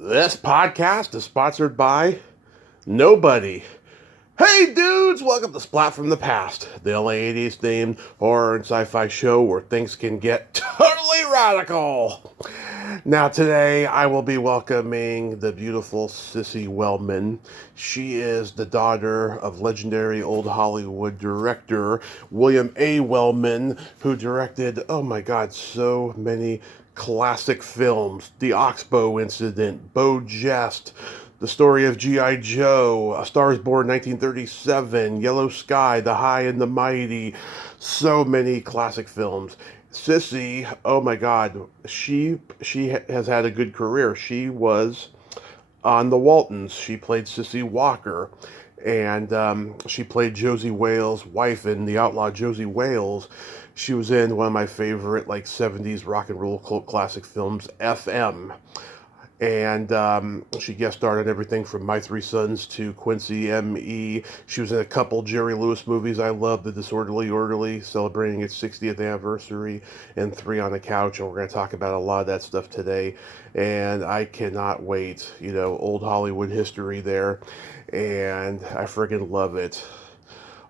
This podcast is sponsored by nobody. Hey dudes, welcome to Splat from the Past, the LA 80s themed horror and sci-fi show where things can get totally radical. Now today I will be welcoming the beautiful Cissy Wellman. She is the daughter of legendary old Hollywood director William A. Wellman, who directed, oh my god, so many classic films. The Oxbow Incident, Beau Jest, The Story of G.I. Joe, A Star is Born 1937, Yellow Sky, The High and the Mighty. So many classic films. Cissy, oh my God, she has had a good career. She was on the Waltons. She played Sissy Walker, and she played Josey Wales' wife in the Outlaw Josey Wales. She was in one of my favorite 70s rock and roll cult classic films, FM. And she guest starred on everything from My Three Sons to Quincy M.E. She was in a couple Jerry Lewis movies I love, The Disordely Ordely, celebrating its 60th anniversary, and Three on the Couch, and we're going to talk about a lot of that stuff today. And I cannot wait, old Hollywood history there, and I friggin' love it.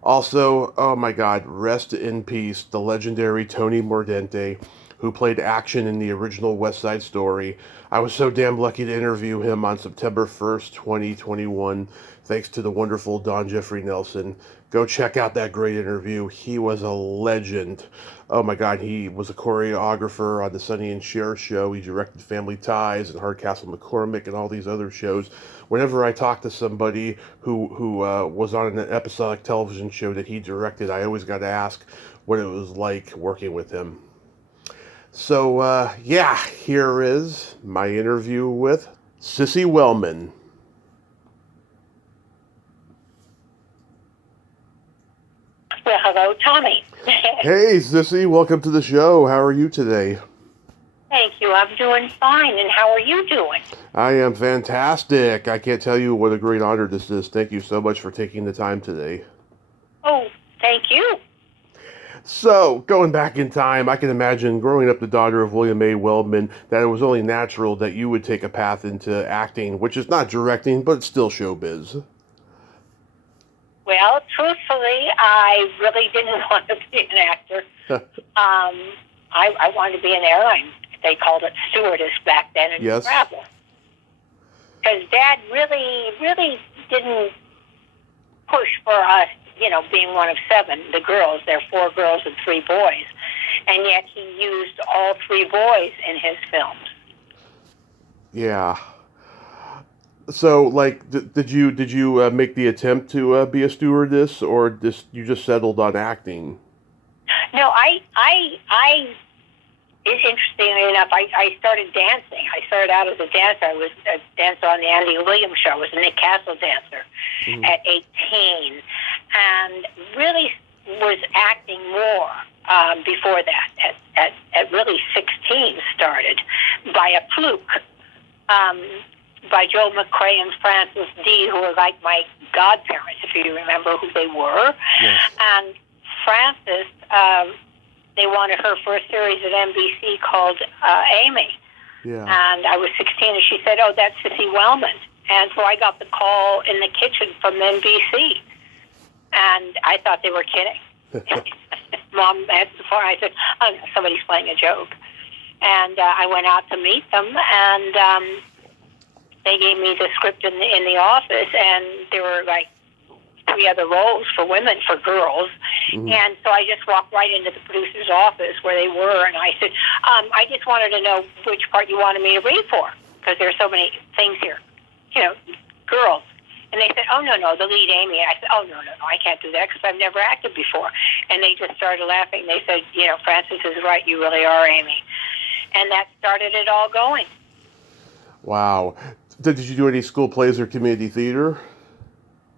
Also, oh my God, rest in peace, the legendary Tony Mordente, who played Action in the original West Side Story. I was so damn lucky to interview him on September 1st, 2021, thanks to the wonderful Don Jeffrey Nelson. Go check out that great interview. He was a legend. Oh my God, he was a choreographer on the Sonny and Cher show. He directed Family Ties and Hardcastle McCormick and all these other shows. Whenever I talk to somebody who was on an episodic television show that he directed, I always got to ask what it was like working with him. So, here is my interview with Cissy Wellman. Well, hello, Tommy. Hey, Cissy, welcome to the show. How are you today? Thank you. I'm doing fine. And how are you doing? I am fantastic. I can't tell you what a great honor this is. Thank you so much for taking the time today. Oh, thank you. So, going back in time, I can imagine growing up the daughter of William A. Wellman that it was only natural that you would take a path into acting, which is not directing, but it's still showbiz. Well, truthfully, I really didn't want to be an actor. I wanted to be an airline. They called it stewardess back then and Yes. travel. Because Dad really didn't push for us, being one of seven, the girls. There are 4 girls and 3 boys. And yet he used all 3 boys in his films. Yeah. So, did you make the attempt to be a stewardess, or you just settled on acting? No, interestingly enough, I started dancing. I started out as a dancer. I was a dancer on the Andy Williams show. I was a Nick Castle dancer at 18, and really was acting more before that. At really 16, started by a fluke. By Joe McCrae and Frances D., who were like my godparents, if you remember who they were. Yes. And Frances, they wanted her for a series at NBC called Amy. Yeah. And I was 16, and she said, "Oh, that's Cissy Wellman." And so I got the call in the kitchen from NBC. And I thought they were kidding. Mom answered the phone, and I said, "Oh, no, somebody's playing a joke." And I went out to meet them, and they gave me the script in the office, and there were 3 other roles for women, for girls. Mm-hmm. And so I just walked right into the producer's office where they were, and I said, I just wanted to know which part you wanted me to read for, because there are so many things here, girls. And they said, "Oh, no, the lead, Amy." And I said, "Oh, no, I can't do that because I've never acted before." And they just started laughing. They said, "Frances is right, you really are Amy." And that started it all going. Wow. Did you do any school plays or community theater?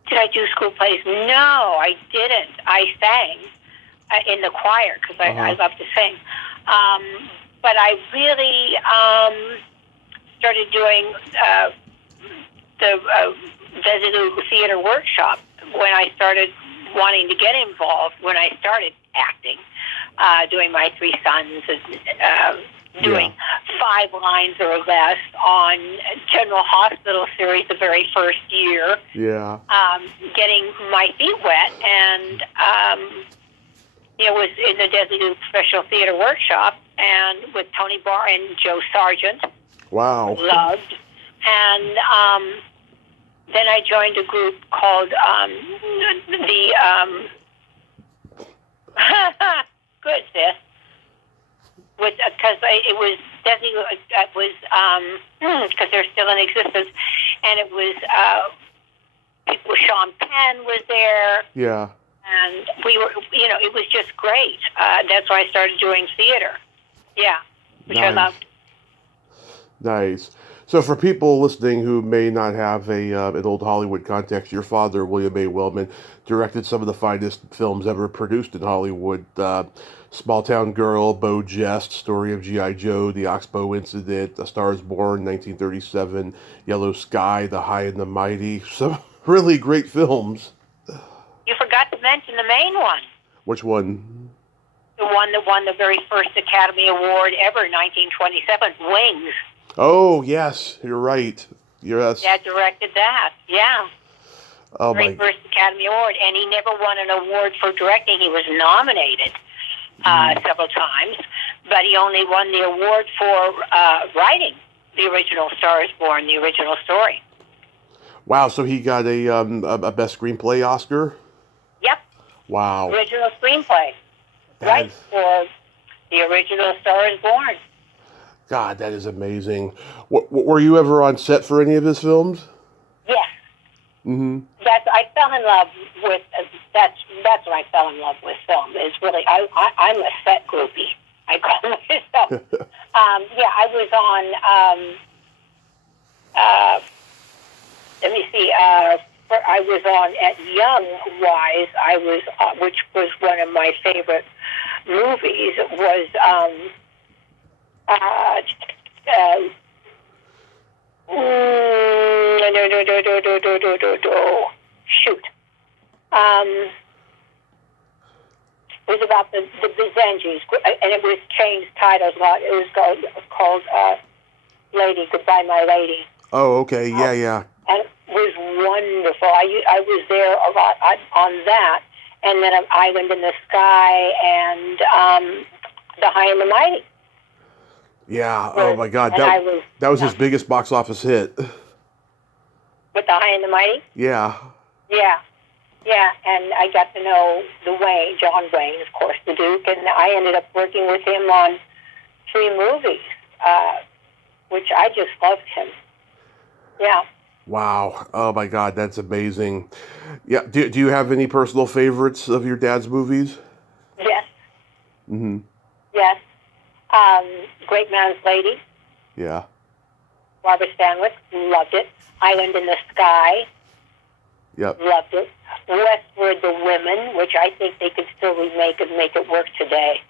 Did I do school plays? No, I didn't. I sang in the choir because I love to sing. But I really started doing the Vesilou Theater Workshop when I started wanting to get involved, when I started acting, doing My Three Sons and doing 5 lines or less on General Hospital series the very first year. Yeah. Getting my feet wet, and was in the Desi Professional Theater Workshop, and with Tony Barr and Joe Sargent. Wow. Loved. And then I joined a group called good sis, because it was Desi because they're still in existence, and it was people. Sean Penn was there. Yeah. And we were, it was just great. That's why I started doing theater. Yeah, which I loved. Nice. So for people listening who may not have an old Hollywood context, your father, William A. Wellman, directed some of the finest films ever produced in Hollywood. Small Town Girl, Beau Jest, Story of G.I. Joe, The Oxbow Incident, A Star is Born, 1937, Yellow Sky, The High and the Mighty. Some really great films. You forgot to mention the main one. Which one? The one that won the very first Academy Award ever, 1927, Wings. Oh, yes, you're right. Yes. Dad directed that, yeah. Oh, very first Academy Award, and he never won an award for directing. He was nominated several times, but he only won the award for writing the original Star is Born, the original story. Wow, so he got a Best Screenplay Oscar? Yep. Wow. Original screenplay. Right, for the original Star is Born. God, that is amazing. Were you ever on set for any of his films? Yes. Mm-hmm. I fell in love with, that's when I fell in love with film. Is really, I'm a set groupie, I call myself. I was on, let me see, I was on at Young Wise, which was one of my favorite movies, was, shoot. It was about the Bizenjis, and it was changed titles a lot. It was called Lady, Goodbye My Lady. Oh, okay, yeah. And it was wonderful. I was there a lot on that, and then Island in the Sky, and The High and the Mighty. Yeah, oh my God, that was his biggest box office hit. With The High and the Mighty? Yeah. Yeah, and I got to know John Wayne, of course, the Duke, and I ended up working with him on 3 movies, which I just loved him. Yeah. Wow. Oh my God, that's amazing. Yeah. Do you have any personal favorites of your dad's movies? Yes. Mm-hmm. Yes. Great Man's Lady. Yeah. Barbara Stanwyck, loved it. Island in the Sky. Yep. Loved it. Westward the Women, which I think they could still remake and make it work today.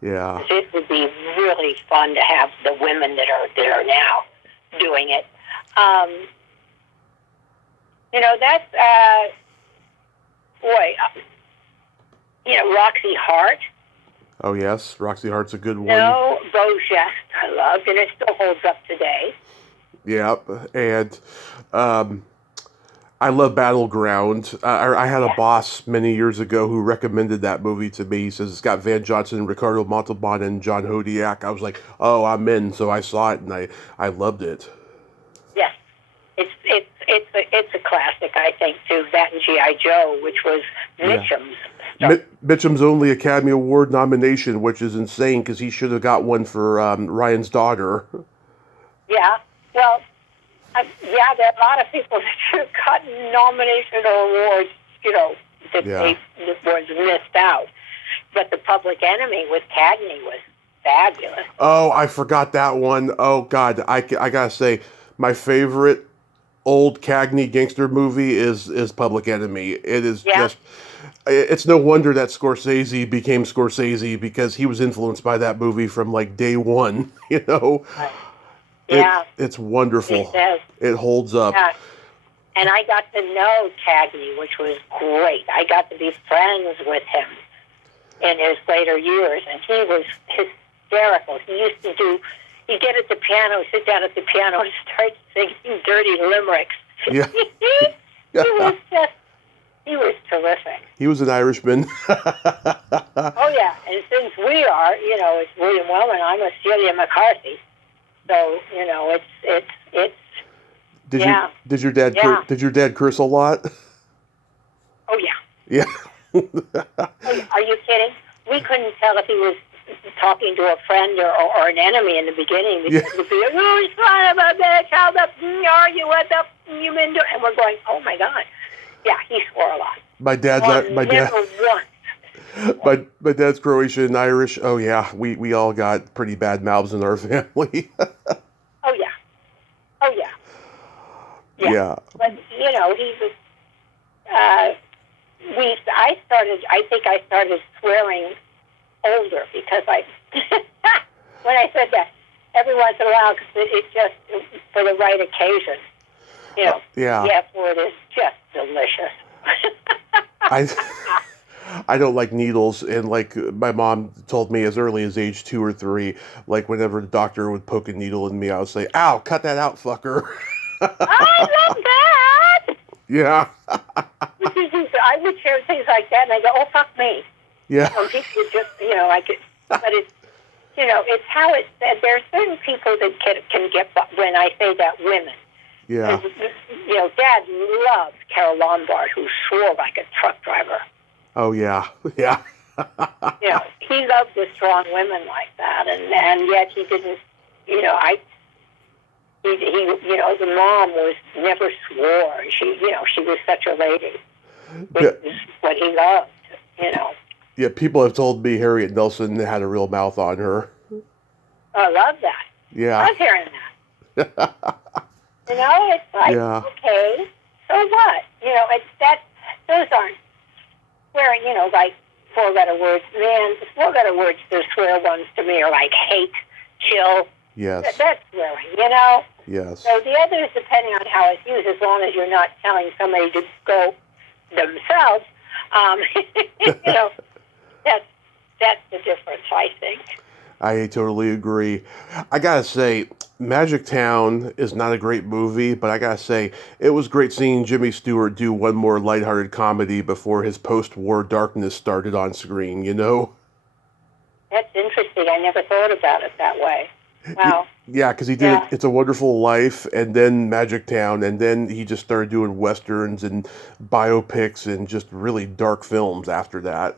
Yeah. It would be really fun to have the women that are now doing it. That's, Roxy Hart. Oh, yes. Roxy Hart's a good one. No, Beau Jest I loved, and it still holds up today. Yep. And I love Battleground. I had a boss many years ago who recommended that movie to me. He says it's got Van Johnson, Ricardo Montalban, and John Hodiak. I was like, oh, I'm in. So I saw it, and I loved it. Yes. It's a classic, I think, too. That and G.I. Joe, which was Mitchum's. Mitchum's only Academy Award nomination, which is insane because he should have got one for Ryan's Daughter. Yeah. Well, there are a lot of people that should have gotten nomination or awards, that was missed out. But The Public Enemy with Cagney was fabulous. Oh, I forgot that one. Oh, God. I gotta say, my favorite old Cagney gangster movie is Public Enemy. It is just... It's no wonder that Scorsese became Scorsese because he was influenced by that movie from, day one, Right. Yeah. It's wonderful. It holds up. Yeah. And I got to know Cagney, which was great. I got to be friends with him in his later years, and he was hysterical. He'd get at the piano, sit down at the piano, and start singing dirty limericks. Yeah. He was terrific. He was an Irishman. Oh, yeah. And since we are, it's William Wellman, I'm a Celia McCarthy. So, it's Did your dad curse a lot? Oh, yeah. Yeah. Are you kidding? We couldn't tell if he was talking to a friend or an enemy in the beginning. Because we'd be like, oh, you son of a bitch, how the are you? What the you been doing? And we're going, oh, my God. Yeah, he swore a lot. My dad's Croatian and Irish. Oh yeah, we all got pretty bad mouths in our family. Oh yeah. Yeah. But he was. I think I started swearing older because when I said that every once in a while, because it's just for the right occasion. Yeah. The F word is just delicious. I don't like needles, and like my mom told me as early as age 2 or 3, like whenever the doctor would poke a needle in me, I would say, "Ow, cut that out, fucker." I love that. Yeah. I would share things like that, and I go, "Oh, fuck me." Yeah. People just, but it's, it's how it's said. There are certain people that can get, when I say that, women. Yeah. Dad loved Carol Lombard, who swore like a truck driver. Oh, yeah. Yeah. He loved the strong women like that, and yet he didn't, the mom was never swore. She was such a lady. Which is what he loved, Yeah, people have told me Harriet Nelson had a real mouth on her. I love that. Yeah. I love hearing that. It's like, okay, so what? Those aren't swearing, like 4-letter words. Man, the 4-letter words, the swear ones to me are like hate, chill. Yes. That's swearing, Yes. So the others, depending on how it's used, as long as you're not telling somebody to go themselves, that's the difference, I think. I totally agree. I gotta say, Magic Town is not a great movie, but I gotta say, it was great seeing Jimmy Stewart do one more lighthearted comedy before his post-war darkness started on screen, That's interesting. I never thought about it that way. Wow. Yeah, because he did It's a Wonderful Life, and then Magic Town, and then he just started doing westerns and biopics and just really dark films after that.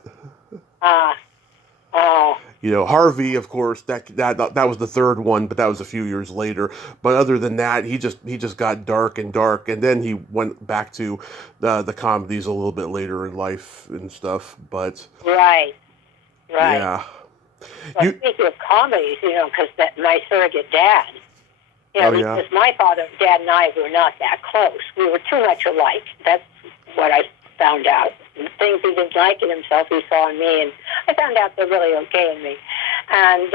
Harvey, of course, that was the third one, but that was a few years later. But other than that, he just got dark, and then he went back to the comedies a little bit later in life and stuff. But right. Yeah. Well, speaking of comedies, because my surrogate dad, because my father, dad, and I were not that close. We were too much alike. That's what I found out. Things he didn't like in himself, he saw in me, and I found out they're really okay in me. And,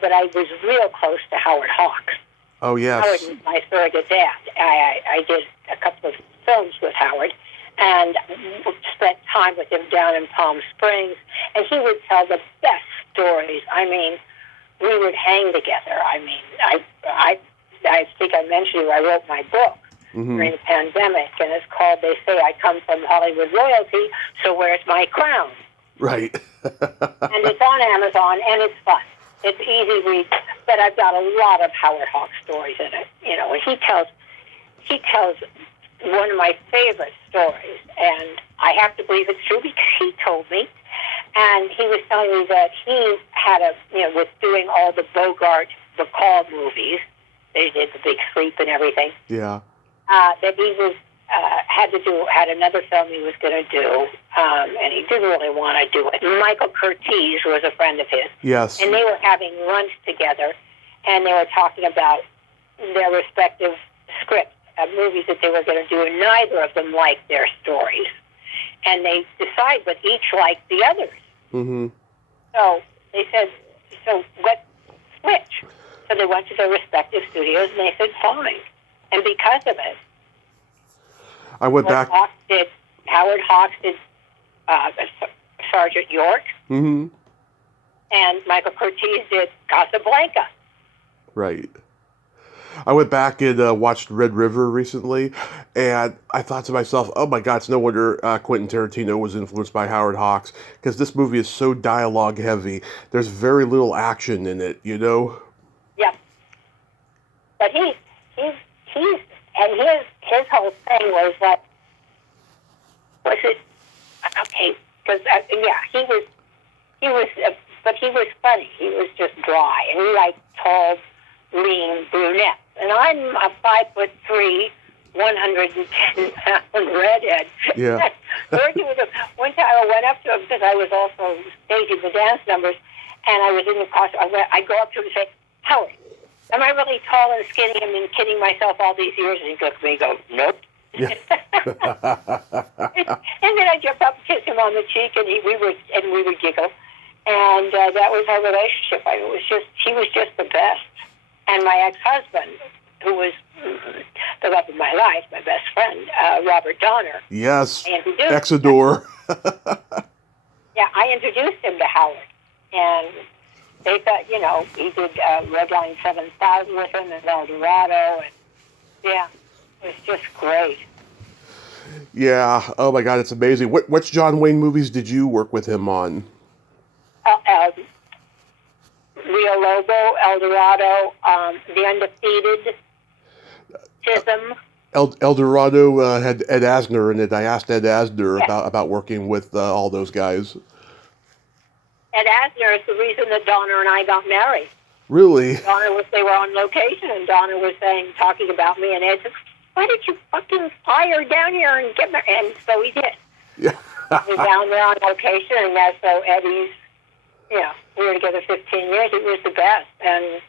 but I was real close to Howard Hawks. Oh, yes. Howard was my surrogate dad. I did a couple of films with Howard, and spent time with him down in Palm Springs, and he would tell the best stories. I mean, we would hang together. I mean, I think I mentioned you, I wrote my book during the pandemic, and it's called They Say I Come From Hollywood Royalty, So Where's My Crown? Right. And it's on Amazon, and it's fun. It's easy read, but I've got a lot of Howard Hawks stories in it, and he tells one of my favorite stories, and I have to believe it's true because he told me, and he was telling me that he had with doing all the Bogart, the Call movies, they did The Big Sleep and everything. Yeah. That he was had another film he was going to do, and he didn't really want to do it. Michael Curtiz was a friend of his. Yes. And they were having lunch together, and they were talking about their respective scripts of movies that they were going to do, and neither of them liked their stories. And they decide, but each liked the others. Mm-hmm. So they said, so let's switch. So they went to their respective studios, and they said, fine. And because of it, I went back. Howard Hawks did Sergeant York. Mm-hmm. And Michael Curtiz did Casablanca. Right. I went back and watched Red River recently, and I thought to myself, oh my God, it's no wonder Quentin Tarantino was influenced by Howard Hawks, because this movie is so dialogue heavy. There's very little action in it, you know? Yep. But he's and his whole thing was that, was it, okay, because, but he was funny. He was just dry, and he liked tall, lean brunettes. And I'm a 5'3", 110-pound redhead. Yeah. Working with him. One time I went up to him because I was also staging the dance numbers, and I was in the costume. I go up to him and say, Howard, am I really tall and skinny? I've been kidding myself all these years. And he looks at me and goes, nope. Yeah. And then I jump up and kiss him on the cheek, and we would giggle. And that was our relationship. He was just the best. And my ex-husband, who was the love of my life, my best friend, Robert Donner. Yes, Exodore. Yeah, I introduced him to Howard. And they thought, he did Red Line 7000 with him and El Dorado. And, yeah, it was just great. Yeah, oh my God, it's amazing. Which John Wayne movies did you work with him on? Rio Lobo, El Dorado, The Undefeated, Chisholm. El Dorado had Ed Asner in it. I asked Ed Asner about working with all those guys. Ed Asner is the reason that Donna and I got married. Really? They were on location, and Donna was talking about me, and Ed said, why did you fucking fly her down here and get married? And so he did. Yeah. We were down there on location, and so Eddie's, we were together 15 years. He was the best. And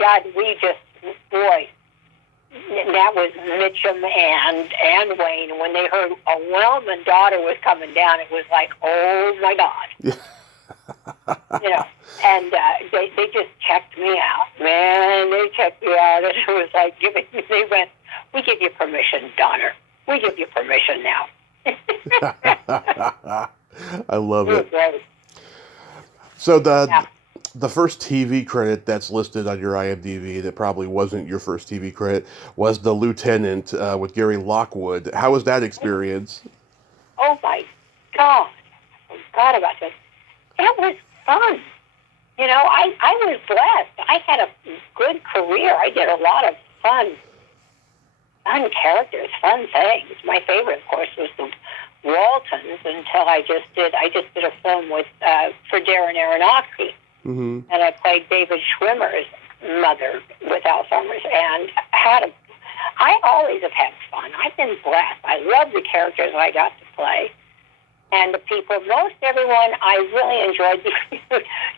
God, boy, that was Mitchum and Wayne. When they heard a Wellman daughter was coming down, it was like, oh my God. Yeah. And they just checked me out. Man, they checked me out. And it was like, they went, we give you permission, Donner. We give you permission now. I love it. Great. So the first TV credit that's listed on your IMDb that probably wasn't your first TV credit was The Lieutenant with Gary Lockwood. How was that experience? Oh my God. I forgot about that. It was fun. I was blessed. I had a good career. I did a lot of fun characters, fun things. My favorite, of course, was the Waltons until I just did a film for Darren Aronofsky. Mm-hmm. And I played David Schwimmer's mother with Alzheimer's, and I always have had fun. I've been blessed. I love the characters I got to play. And the people, most everyone, I really enjoyed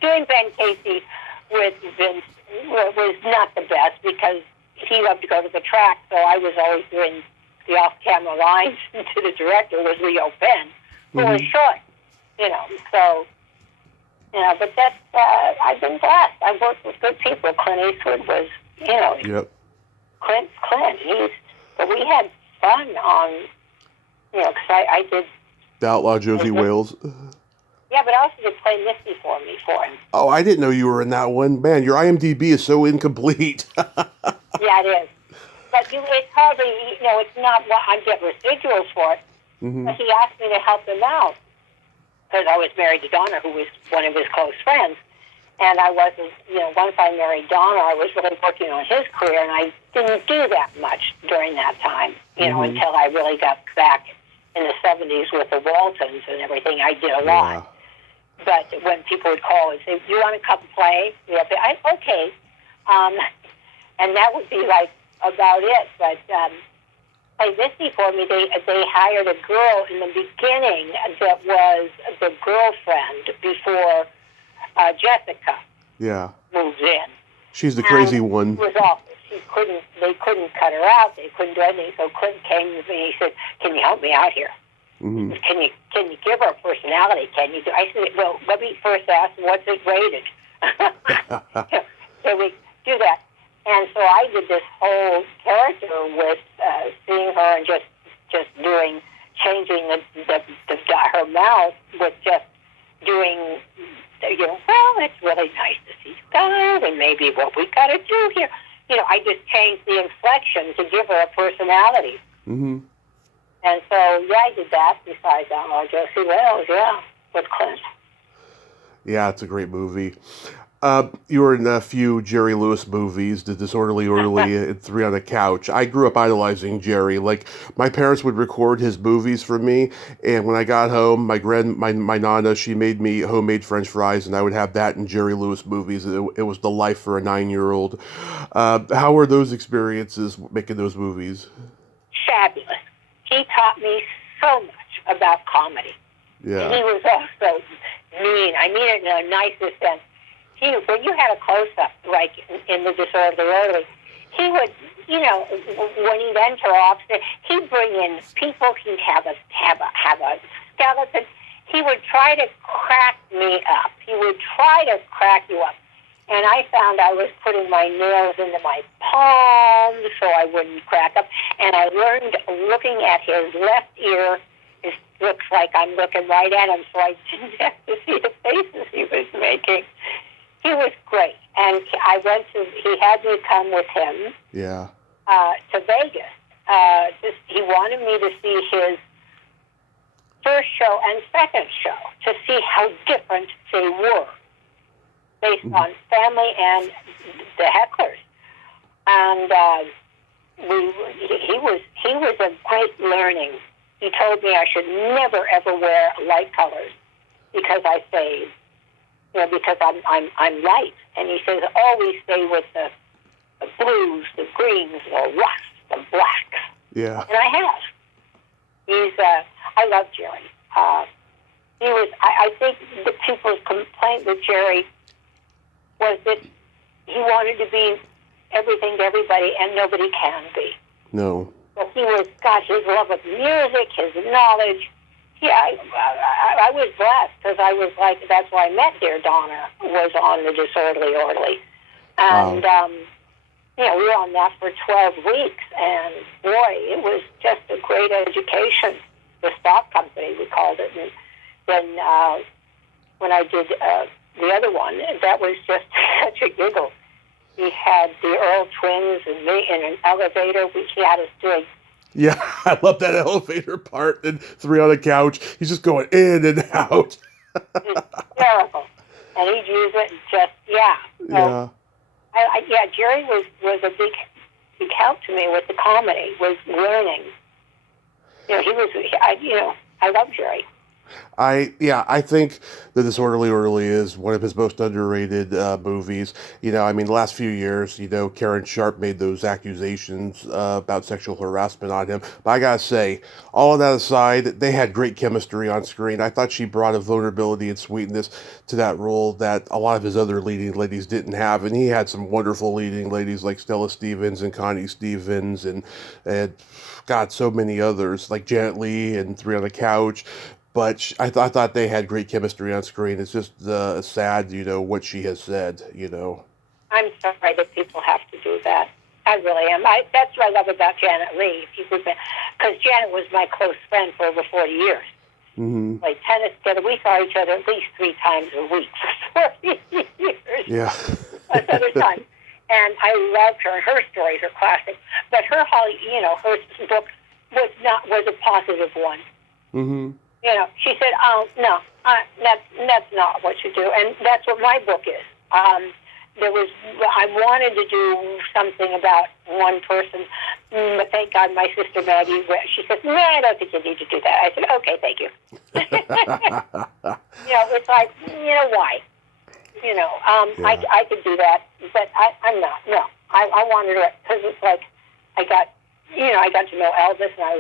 doing Ben Casey with Vince was not the best because he loved to go to the track, so I was always doing the off-camera lines to the director was Leo Penn, who was short, but that's, I've been blessed. I've worked with good people. Clint Eastwood was, Yep. Clint, but we had fun on, because I did The Outlaw Josey Wales. Yeah, but I also did play Misty for him. Oh, I didn't know you were in that one. Man, your IMDb is so incomplete. Yeah, it is. But it's hardly, it's not what I get residuals for it. Mm-hmm. But he asked me to help him out because I was married to Donna, who was one of his close friends. And I wasn't, once I married Donna, I was really working on his career, and I didn't do that much during that time, until I really got back in the 70s with the Waltons and everything. I did a lot. Yeah. But when people would call and say, do you want to come play? Yeah, okay. And that would be like about it. But play Misty for me, they hired a girl in the beginning that was the girlfriend before Jessica moved in. She's the crazy one. It was awful. They couldn't cut her out. They couldn't do anything. So Clint came to me and he said, can you help me out here? Mm-hmm. Can you give her a personality? Can you do? I said, well, let me first ask, what's it rated? So we do that. And so I did this whole character with seeing her and just changing her mouth with just doing well, it's really nice to see you guys, and maybe what we got to do here. I just changed the inflection to give her a personality. Mm-hmm. And so, I did that besides Outlaw Josey Wales, with Clint. Yeah, it's a great movie. You were in a few Jerry Lewis movies, The Disorderly Ordely, and Three on the Couch. I grew up idolizing Jerry. Like, my parents would record his movies for me, and when I got home, my nana, she made me homemade French fries, and I would have that in Jerry Lewis movies. It was the life for a 9-year-old. How were those experiences making those movies? Fabulous. He taught me so much about comedy. Yeah. And he was also mean. I mean it in the nicest sense. When you had a close-up, like in The Disordely Ordely, he would, when he'd enter office, he'd bring in people. He'd have a skeleton. He would try to crack me up. He would try to crack you up. And I found I was putting my nails into my palms so I wouldn't crack up. And I learned looking at his left ear. It looks like I'm looking right at him, so I didn't have to see the faces he was making. He was great, and he had me come with him to Vegas. He wanted me to see his first show and second show to see how different they were based on family and the hecklers. And he was a great learning. He told me I should never, ever wear light colors because I save. Because I'm light. And he says, always stay with the blues, the greens, the rust, the blacks. Yeah. And I have. I love Jerry. I think the people's complaint with Jerry was that he wanted to be everything to everybody, and nobody can be. No. But he got his love of music, his knowledge. Yeah, I was blessed because I was like, that's why I met Dear Donna, was on The Disordely Ordely. And, we were on that for 12 weeks. And, boy, it was just a great education. The stock company, we called it. And then when I did the other one, that was just such a giggle. We had the Earl twins and me in an elevator. He had us doing. Yeah, I love that elevator part. And Three on the Couch, he's just going in and out. It's hysterical. And he'd use it and just, So, Jerry was a big help to me with the comedy, was learning. I love Jerry. I think The Disorderly Ordely is one of his most underrated movies. The last few years, Karen Sharp made those accusations about sexual harassment on him. But I gotta say, all of that aside, they had great chemistry on screen. I thought she brought a vulnerability and sweetness to that role that a lot of his other leading ladies didn't have. And he had some wonderful leading ladies like Stella Stevens and Connie Stevens and God, so many others like Janet Leigh and Three on the Couch. But I thought they had great chemistry on screen. It's just sad, what she has said, I'm sorry that people have to do that. I really am. That's what I love about Janet Leigh. Because Janet was my close friend for over 40 years. Mm-hmm. Played tennis together. We saw each other at least 3 times a week for 40 years. Yeah. Another time. And I loved her. Her stories are classic. But her book was a positive one. Mm-hmm. She said, no, that's not what you do. And that's what my book is. I wanted to do something about one person, but thank God my sister Maggie, she said, no, I don't think you need to do that. I said, okay, thank you. It's like, why? I could do that, but I'm not. No, I wanted to, because it's like, I got to know Elvis, and I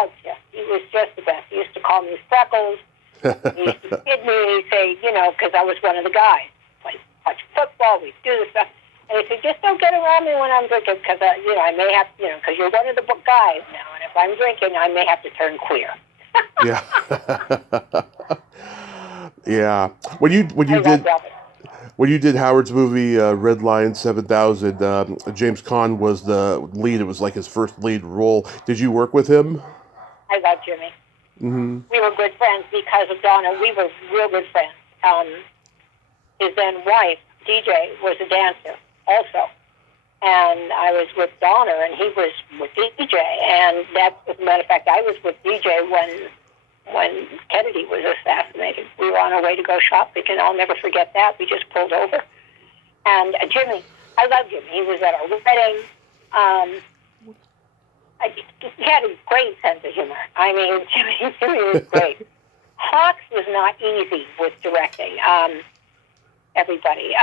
loved him. He was just the best. He used to call me Freckles. He used to kid me, and he'd say, because I was one of the guys. Like, watch football, we'd do this stuff. And he said, just don't get around me when I'm drinking, because, I may have, because you're one of the guys now, and if I'm drinking, I may have to turn queer. Yeah. Yeah. When you did Howard's movie Red Line 7000, James Caan was the lead. It was like his first lead role. Did you work with him? I love Jimmy. Mm-hmm. We were good friends because of Donna. We were real good friends. his then wife, DJ, was a dancer also. And I was with Donner, and he was with DJ. And that, as a matter of fact, I was with DJ when Kennedy was assassinated. We were on our way to go shopping, and I'll never forget that. We just pulled over. And Jimmy, I loved him. He was at our wedding. He had a great sense of humor. I mean, Jimmy was great. Hawks was not easy with directing everybody.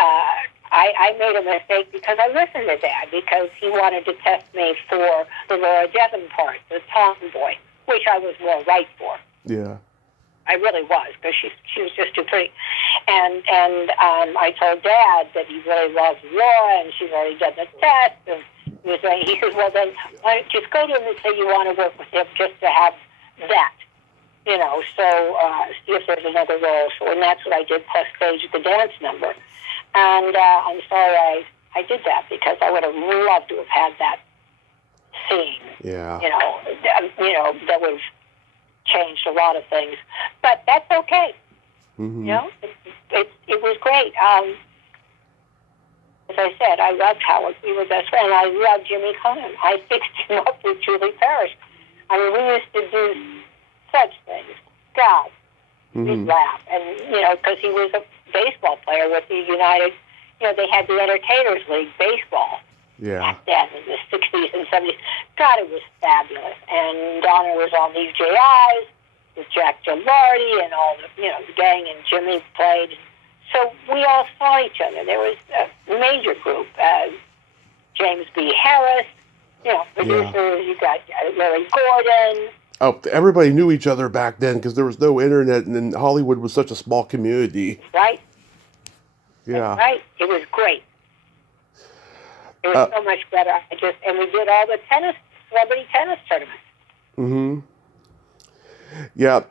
I made a mistake because I listened to Dad, because he wanted to test me for the Laura Devon part, the tomboy, which I was more right for. Yeah. I really was, because she was just too pretty. And I told Dad that he really loved Laura, and she's already done the test. And he says, well, then why don't you just go to him and say you want to work with him just to have that, so see if there's another role. So, and that's what I did, plus stage the dance number. And I'm sorry I did that, because I would have loved to have had that scene. Yeah. That would have changed a lot of things. But that's okay. Mm-hmm. It was great. As I said, I loved Howard. We were best friends. I loved Jimmy Cunningham. I fixed him up with Julie Parrish. I mean, we used to do such things. God, we'd laugh. And, because he was a baseball player with the United, they had the Entertainers League baseball. Yeah. Back then in the 60s and 70s. God, it was fabulous. And Donna was on these JIs with Jack Gilardi and all the gang, and Jimmy played. So we all saw each other. There was a major group. James B. Harris, producers. Yeah. You got Larry Gordon. Oh, everybody knew each other back then because there was no internet, and then Hollywood was such a small community. Right. Yeah. Right. It was great. It was so much better. And we did all the celebrity tennis tournaments. Mm-hmm. Yeah.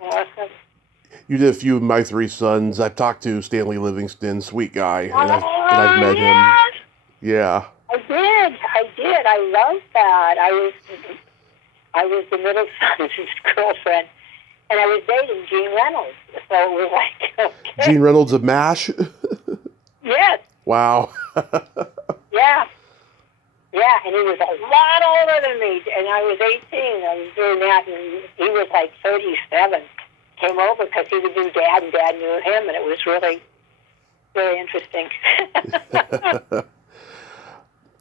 You did a few of My Three Sons. I've talked to Stanley Livingston, sweet guy, and I've met him. Yeah. I did. I loved that. I was the middle son's girlfriend, and I was dating Gene Reynolds. So it was like, okay. Gene Reynolds of MASH? Yes. Wow. Yeah. Yeah, and he was a lot older than me, and I was 18. I was doing that, and he was like 37. Came over because he would do Dad, and Dad knew him, and it was really, really interesting.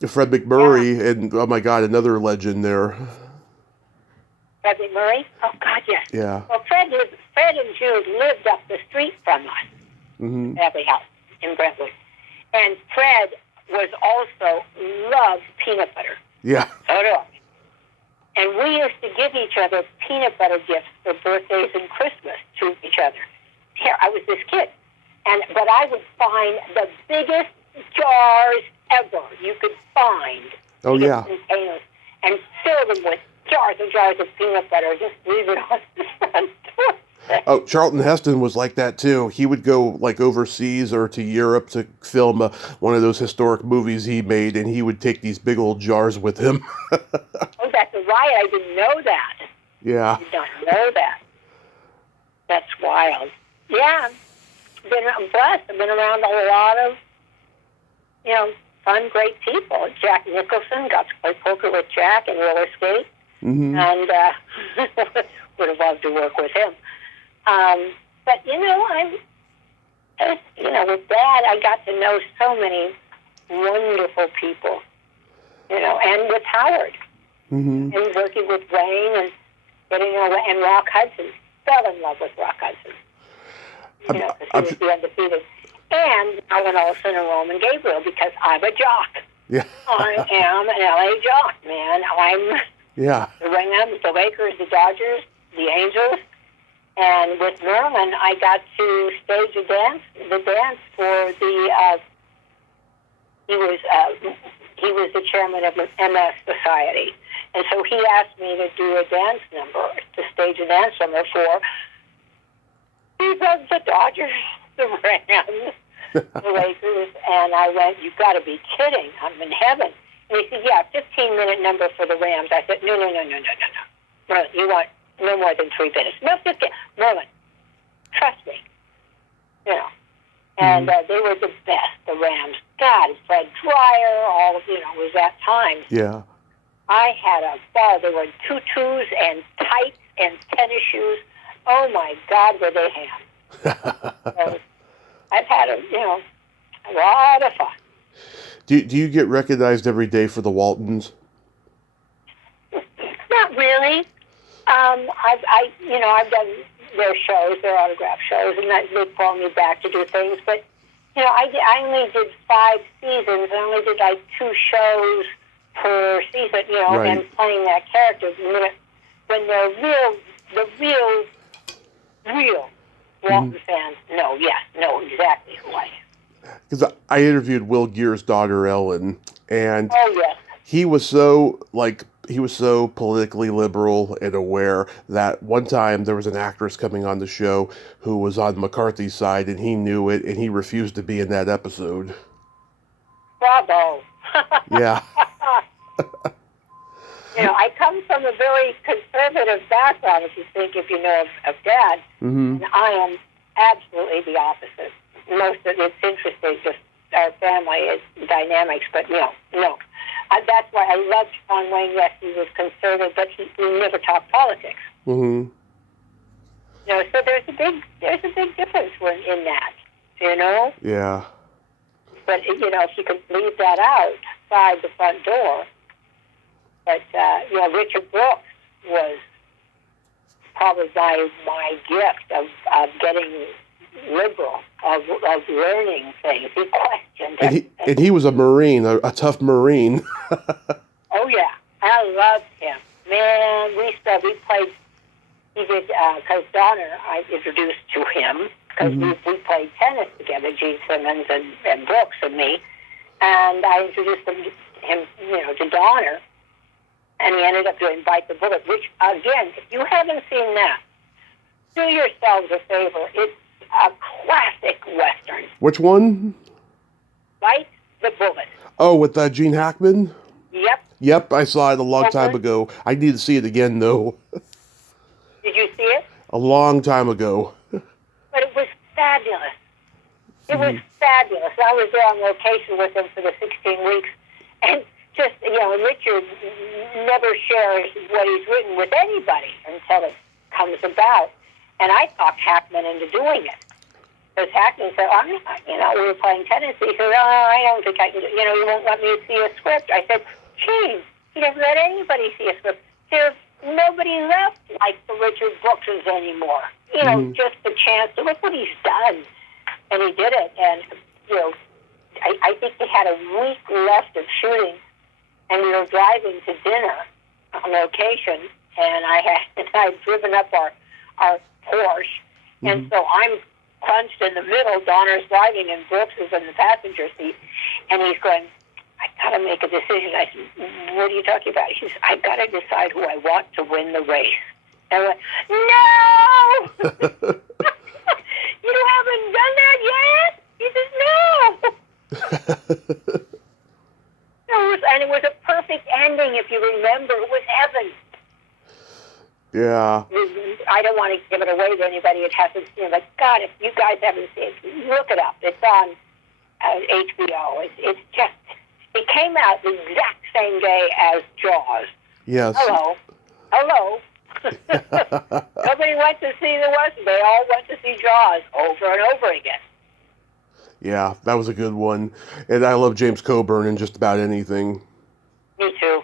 Fred McMurray, and oh my God, another legend there. Fred McMurray? Oh God, yes. Yeah. Well, Fred and Jude lived up the street from us, Abbey House in Brentwood, and Fred was also loved peanut butter. Yeah. So do I. And we used to give each other peanut butter gifts for birthdays and Christmas to each other. Here, I was this kid. But I would find the biggest jars ever you could find. Oh, yeah. Containers, and fill them with jars and jars of peanut butter. Just leave it on the front door. Oh, Charlton Heston was like that too. He would go like overseas or to Europe to film one of those historic movies he made, and he would take these big old jars with him. Oh, that's right. I didn't know that. Yeah. I did not know that. That's wild. Yeah. I'm blessed. I've been around a lot of, fun, great people. Jack Nicholson, got to play poker with Jack and roller skate. Mm-hmm. And would have loved to work with him. But, with Dad, I got to know so many wonderful people, and with Howard, and working with Wayne and getting away, and Rock Hudson. Fell in love with Rock Hudson, because he was the undefeated. And Alan Olson and Roman Gabriel, because I'm a jock. Yeah. I am an LA jock, man. I'm the Rams, the Lakers, the Dodgers, the Angels. And with Merlin, I got to stage the dance for the, he was the chairman of the MS Society. And so he asked me to do a dance number, to stage a dance number for the Dodgers, the Rams, the Lakers. And I went, you've got to be kidding. I'm in heaven. And he said, 15-minute number for the Rams. I said, no. Merlin, you want no more than 3 minutes. No, 15. Merlin, trust me. And they were the best, the Rams. God, Fred Dryer, all of, it was that time. Yeah. I had a ball. They were tutus and tights and tennis shoes. Oh, my God, were they ham. So I've had a lot of fun. Do you get recognized every day for the Waltons? Not really. I've done their shows, their autograph shows, and they call me back to do things. But I only did 5 seasons. I only did like 2 shows per season. Right. And playing that character. When the real Walton fans know exactly who I am. Because I interviewed Will Geer's daughter Ellen, and yes. he was so politically liberal and aware that one time there was an actress coming on the show who was on McCarthy's side, and he knew it, and he refused to be in that episode. Bravo. Yeah. I come from a very conservative background, if you know of Dad, and I am absolutely the opposite. Most of it's interesting, just our family dynamics, but no. That's why I loved John Wayne. Yes, he was conservative, but he never talked politics. Mm-hmm. So there's a big difference in that. Yeah. But if you could leave that outside the front door. But Richard Brooks was probably my gift of getting liberal, of learning things. He questioned it. And he was a Marine, a tough Marine. Oh, yeah. I loved him. Man, we played, he did, because Donner, I introduced to him, because we played tennis together, Gene Simmons and Brooks and me, and I introduced him to Donner, and he ended up doing Bite the Bullet, which, again, if you haven't seen that, do yourselves a favor. It's a classic Western. Which one? Bite the Bullet. Oh, with Gene Hackman? Yep, I saw it a long time ago. I need to see it again, though. Did you see it? A long time ago. But it was fabulous. It was fabulous. I was there on location with him for the 16 weeks, and just, Richard never shares what he's written with anybody until it comes about. And I talked Hackman into doing it. Because Hackman said, we were playing tennis. He said, I don't think I can, you won't let me see a script. I said, Gee, he doesn't let anybody see a script. There's nobody left like the Richard Brookses anymore. Just the chance to look what he's done. And he did it. And, I think he had a week left of shooting, and we were driving to dinner on location, and I'd driven up our Porsche, and so I'm crunched in the middle. Donner's driving, and Brooks is in the passenger seat, and he's going, I got to make a decision. I said, what are you talking about? He says, I've got to decide who I want to win the race. And I went, no! You haven't done that yet? He says, no! And it was a perfect ending, if you remember. It was heaven. Yeah. I don't want to give it away to anybody that hasn't seen it. But God, if you guys haven't seen it, look it up. It's on HBO. It's just, it came out the exact same day as Jaws. Yes. Hello. Nobody went to see the Western. They all went to see Jaws over and over again. Yeah, that was a good one. And I love James Coburn in just about anything. Me too.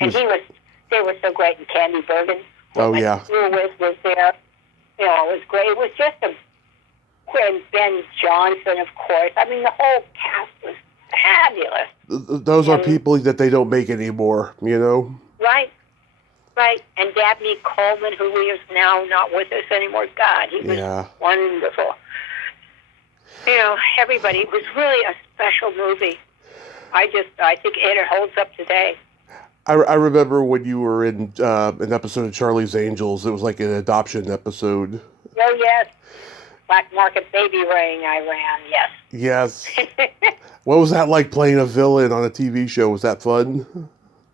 And they were so great. And Candy Bergen, oh, yeah. was there. It was great. It was just and Ben Johnson, of course. I mean, the whole cast was fabulous. Those are people that they don't make anymore, Right. And Dabney Coleman, who is now not with us anymore. God, he was wonderful. Everybody. It was really a special movie. I think it holds up today. I remember when you were in an episode of Charlie's Angels. It was like an adoption episode. Oh, yes. Black Market Baby Ring I ran, yes. Yes. What was that like playing a villain on a TV show? Was that fun?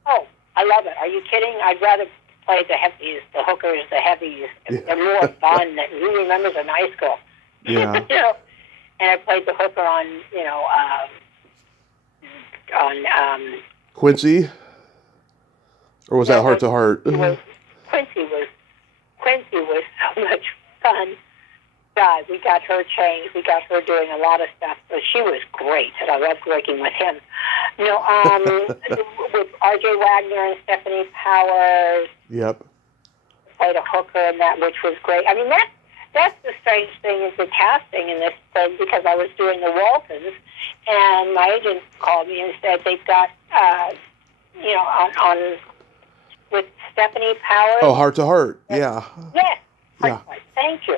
Oh, I love it. Are you kidding? I'd rather play the heavies, the hookers, the heavies. They're more fun. Who remembers a nice girl? Yeah. and I played the hooker on, Quincy? Or was that Heart to Heart? Quincy was so much fun. God, we got her changed. We got her doing a lot of stuff. But she was great, and I loved working with him. With R.J. Wagner and Stephanie Powers. Yep. Played a hooker in that, which was great. I mean, that's the strange thing is the casting in this thing, because I was doing the Waltons, and my agent called me and said they've got, on with Stephanie Powers. Oh, Heart to Heart. Yeah. Yes. Yeah. Thank you.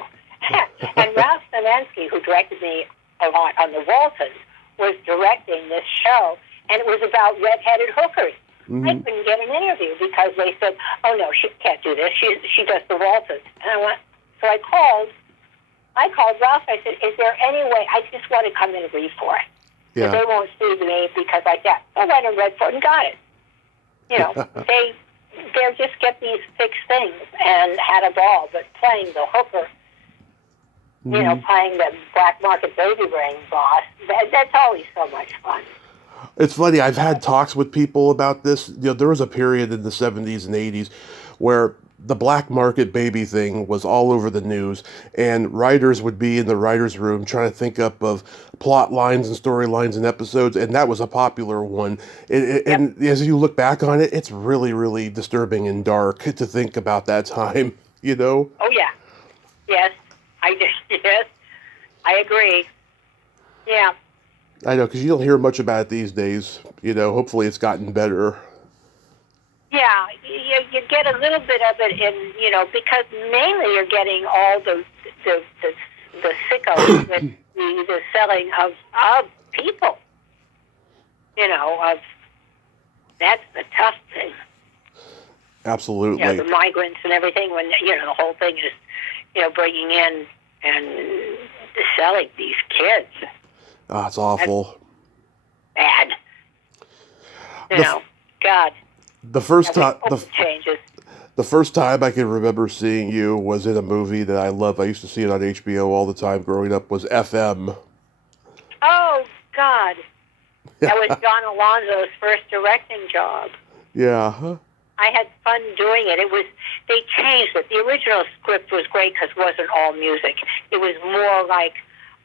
And Ralph Samansky, who directed me a lot on the Waltons, was directing this show, and it was about red-headed hookers. Mm-hmm. I couldn't get an interview because they said, "Oh no, she can't do this. She does the Waltons." And so I called Ralph. I said, "Is there any way? I just want to come in and read for it. Yeah. They won't sue me because I got." I went and read for it and got it. They just get these fixed things and had a ball, but playing the hooker. Mm-hmm. Playing the black market baby ring boss, that's always so much fun. It's funny, I've had talks with people about this. There was a period in the 70s and 80s where the black market baby thing was all over the news, and writers would be in the writer's room trying to think up of plot lines and storylines and episodes, and that was a popular one. And as you look back on it, it's really, really disturbing and dark to think about that time, Oh, yeah. Yes. Yes, I agree. Yeah. I know, because you don't hear much about it these days. Hopefully it's gotten better. Yeah, you get a little bit of it in, because mainly you're getting all the sickos with the selling of people. That's the tough thing. Absolutely. The migrants and everything, when, the whole thing is, bringing in and selling these kids. Oh, it's awful. That's bad. God. The first time, changes. The first time I can remember seeing you was in a movie that I love. I used to see it on HBO all the time growing up. Was FM. Oh God, that was John Alonzo's first directing job. Yeah. I had fun doing it. They changed it. The original script was great because it wasn't all music. It was more like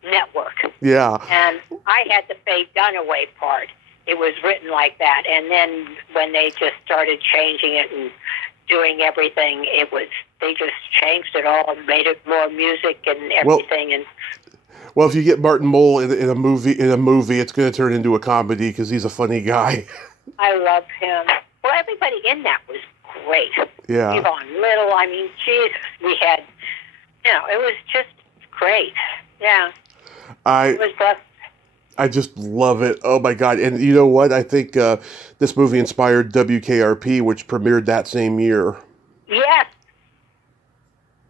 network. Yeah. And I had the Faye Dunaway part. It was written like that. And then when they just started changing it and doing everything, they just changed it all and made it more music and everything. Well, if you get Martin Mull in a movie, it's going to turn into a comedy because he's a funny guy. I love him. Well, everybody in that was great. Yeah. Yvonne Little, I mean, Jesus, we had, it was just great. Yeah. It was blessed. I just love it. Oh, my God. And you know what? I think this movie inspired WKRP, which premiered that same year. Yes.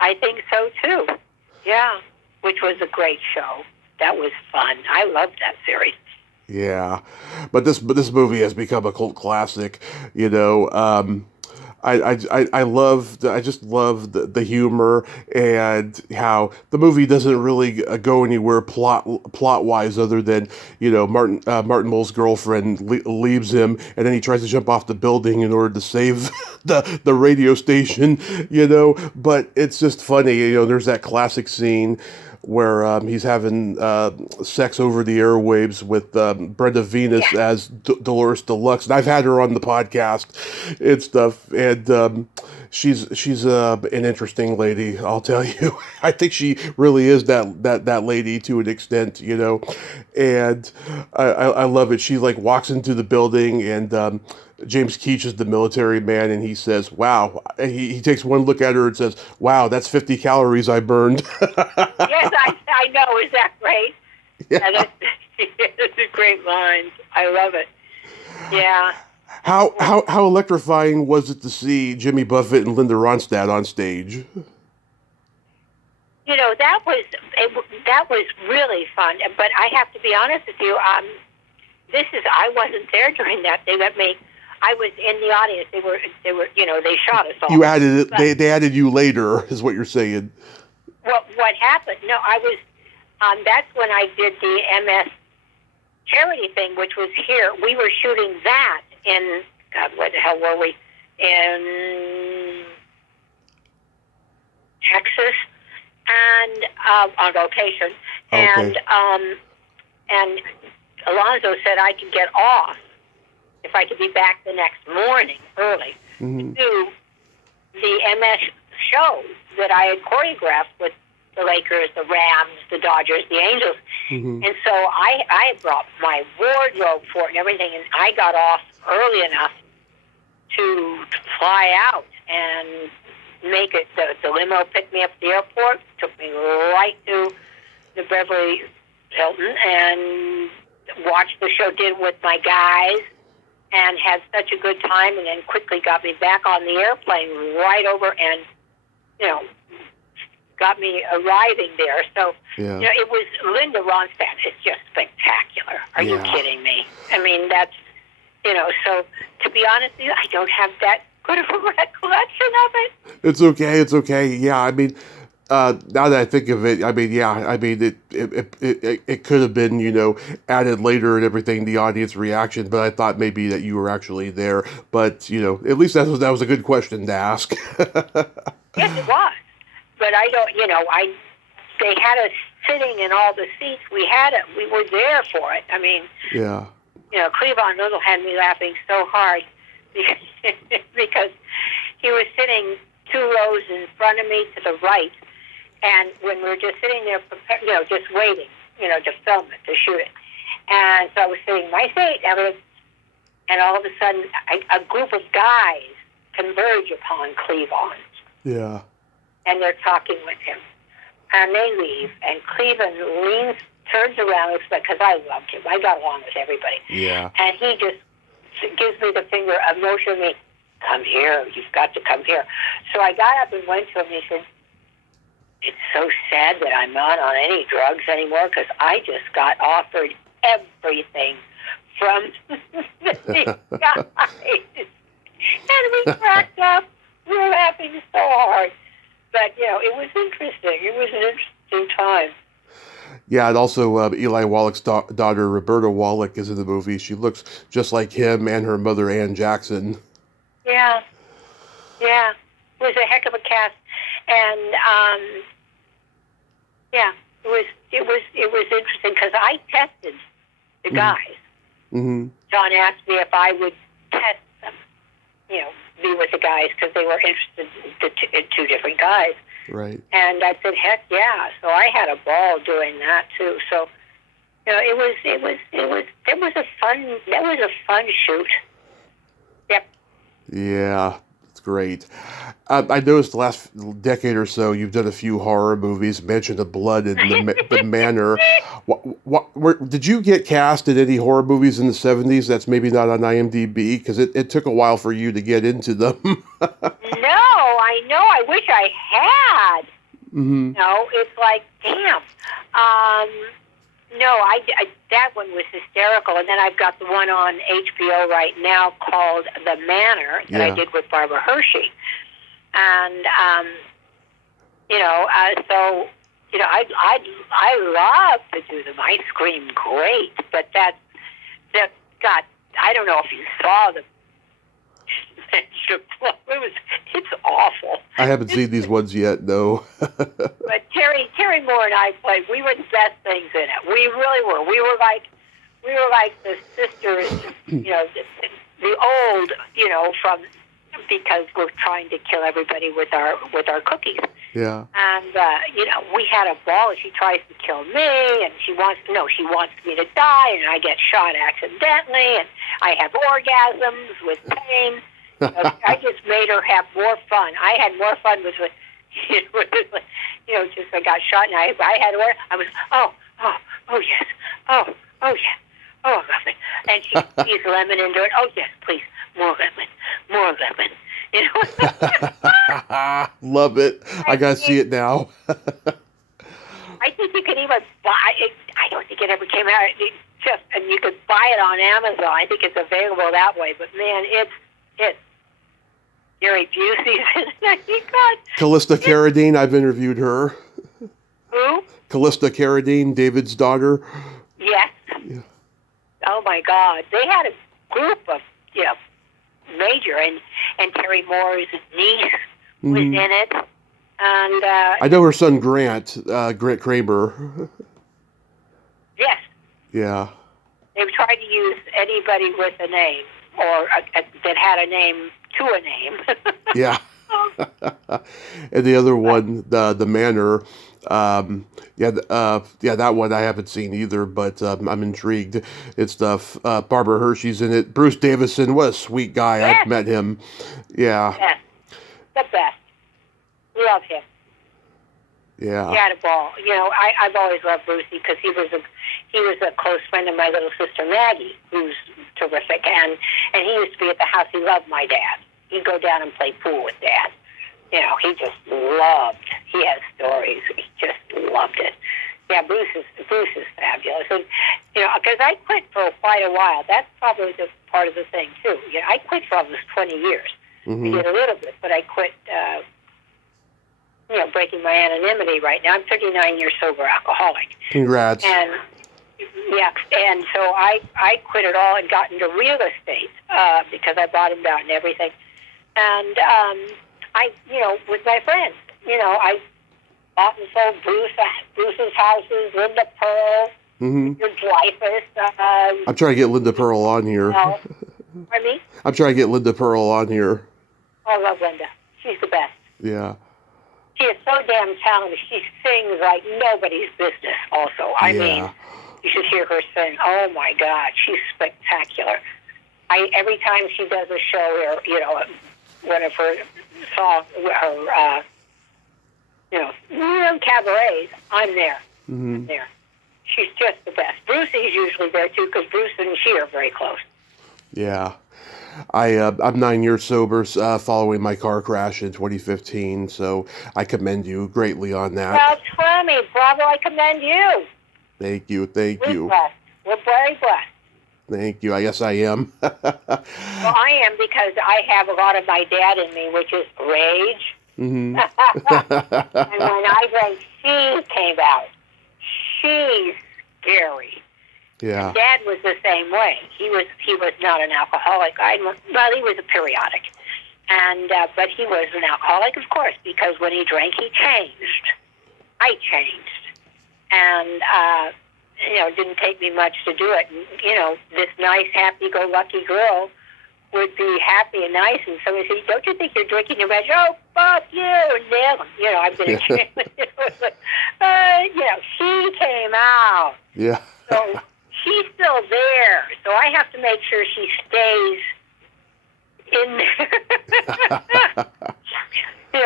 I think so, too. Yeah. Which was a great show. That was fun. I loved that series. Yeah, but this movie has become a cult classic. I just love the humor and how the movie doesn't really go anywhere plot wise other than Martin Mull's girlfriend leaves him, and then he tries to jump off the building in order to save the radio station. But it's just funny. There's that classic scene where he's having sex over the airwaves with Brenda Venus as Dolores Deluxe. And I've had her on the podcast and stuff. And she's an interesting lady, I'll tell you. I think she really is that lady to an extent, And I love it. She walks into the building, and James Keach is the military man, and he says, "Wow." He takes one look at her and says, "Wow, that's 50 calories I burned." Yes, I know. Is that great? Yeah. That's a great line. I love it. Yeah. How electrifying was it to see Jimmy Buffett and Linda Ronstadt on stage? That was really fun. But I have to be honest with you. I wasn't there during that. They let me. I was in the audience. They were. They shot us all. You added it. They added you later, is what you're saying. What happened? No, I That's when I did the MS charity thing, which was here. We were shooting that in, God, where the hell were we? In Texas, and on location. Okay. And Alonzo said I could get off if I could be back the next morning early to do the MS show that I had choreographed with the Lakers, the Rams, the Dodgers, the Angels. And so I had brought my wardrobe for it and everything, and I got off early enough to fly out and make it. The limo picked me up at the airport, took me right to the Beverly Hilton, and watched the show, did it with my guys, and had such a good time, and then quickly got me back on the airplane right over and, got me arriving there. So, it was Linda Ronstadt. It's just spectacular. Are you kidding me? I mean, that's, so to be honest with you, I don't have that good of a recollection of it. It's okay. Yeah, I mean, now that I think of it, I mean, it could have been, added later and everything, the audience reaction, but I thought maybe that you were actually there. But, at least that was a good question to ask. Yes, it was. But I don't, they had us sitting in all the seats. We were there for it. I mean, Cleavon Little had me laughing so hard because he was sitting 2 rows in front of me to the right. And when we were just sitting there, just waiting, to film it, to shoot it. And so I was sitting in my seat, and all of a sudden, a group of guys converge upon Cleavon. Yeah. And they're talking with him. And they leave, and Cleavon turns around, because I loved him. I got along with everybody. Yeah. And he just gives me the finger, motioning me, come here, you've got to come here. So I got up and went to him, and he said, it's so sad that I'm not on any drugs anymore, because I just got offered everything from these guys. And we cracked up. We were laughing so hard. But, it was interesting. It was an interesting time. Yeah, and also Eli Wallach's daughter, Roberta Wallach, is in the movie. She looks just like him and her mother, Ann Jackson. Yeah. It was a heck of a cast. And, it was interesting, because I tested the guys. Mm-hmm. John asked me if I would test them, be with the guys, because they were interested in 2 different guys. Right. And I said, heck yeah. So I had a ball doing that too. So, it was a fun shoot. Yep. Yeah, it's great. I noticed the last decade or so you've done a few horror movies, mentioned the blood in the manor. Did you get cast in any horror movies in the 70s that's maybe not on IMDb? Because it took a while for you to get into them. No, I know. I wish I had. Mm-hmm. It's like, damn. No, that one was hysterical. And then I've got the one on HBO right now called The Manor that I did with Barbara Hershey. And, I love to do them. I scream great. But God, I don't know if you saw the it's awful. I haven't seen these ones yet, no. But Terry Moore and I played. We were the best things in it. We really were. We were like the sisters, the old, because we're trying to kill everybody with our cookies. Yeah. And we had a ball. She tries to kill me, and she wants me to die, and I get shot accidentally, and I have orgasms with pain. I just made her have more fun. I had more fun with just I got shot, and I had I was oh yes, oh yes, oh lovely, and she squeezed lemon into it. Oh yes, please, more lemon. Love it. I gotta see it now. I think you can even buy it. I don't think it ever came out. And you could buy it on Amazon. I think it's available that way. But man, it's Gary Busey's in it. Callista Carradine, I've interviewed her. Who? Callista Carradine, David's daughter. Yes. Yeah. Oh my God, they had a group of major, and Terry Moore's niece was in it, and I know her son Grant Kramer. yes, Yeah. they've tried to use anybody with a name or that had a name to a name. Yeah. And the other one, the Manor, that one I haven't seen either, but I'm intrigued. It's Barbara Hershey's in it. Bruce Davison, what a sweet guy. Yes. I've met him. Yeah. Yes. The best. Love him. Yeah. He had a ball. I've always loved Brucey because he was a close friend of my little sister Maggie, who's terrific, and he used to be at the house. He loved my dad. He'd go down and play pool with Dad. He just loved. He has stories. He just loved it. Yeah, Bruce is fabulous. And because I quit for quite a while. That's probably the part of the thing too. I quit for almost 20 years. Mm-hmm. I did a little bit, but I quit. Breaking my anonymity right now. I'm 39 years sober alcoholic. Congrats. And so I quit it all and got into real estate because I bottomed out and everything. And with my friends, I bought and sold Bruce's houses, Linda Pearl, Dreyfus. I'm trying to get Linda Pearl on here. Pardon me? I'm trying to get Linda Pearl on here. I love Linda. She's the best. Yeah. She is so damn talented. She sings like nobody's business also. I mean, you should hear her sing. Oh, my God. She's spectacular. Every time she does a show or, one of her songs, cabarets, I'm there. Mm-hmm. I'm there. She's just the best. Brucey's usually there, too, because Bruce and she are very close. Yeah. I'm 9 years sober following my car crash in 2015, so I commend you greatly on that. Well, Tommy, bravo, I commend you. Thank you. We're blessed. We're very blessed. Thank you. I guess I am. Well, I am because I have a lot of my dad in me, which is rage. Mm-hmm. And when I drank, she came out. She's scary. Yeah. Dad was the same way. He was not an alcoholic. He was a periodic, and but he was an alcoholic, of course, because when he drank, he changed. I changed, and it didn't take me much to do it. And, this nice, happy-go-lucky girl would be happy and nice, and someone would say, "Don't you think you're drinking your measure?" "Oh, fuck you!" And then, I've been ashamed. She came out. Yeah. So she's still there, so I have to make sure she stays in there.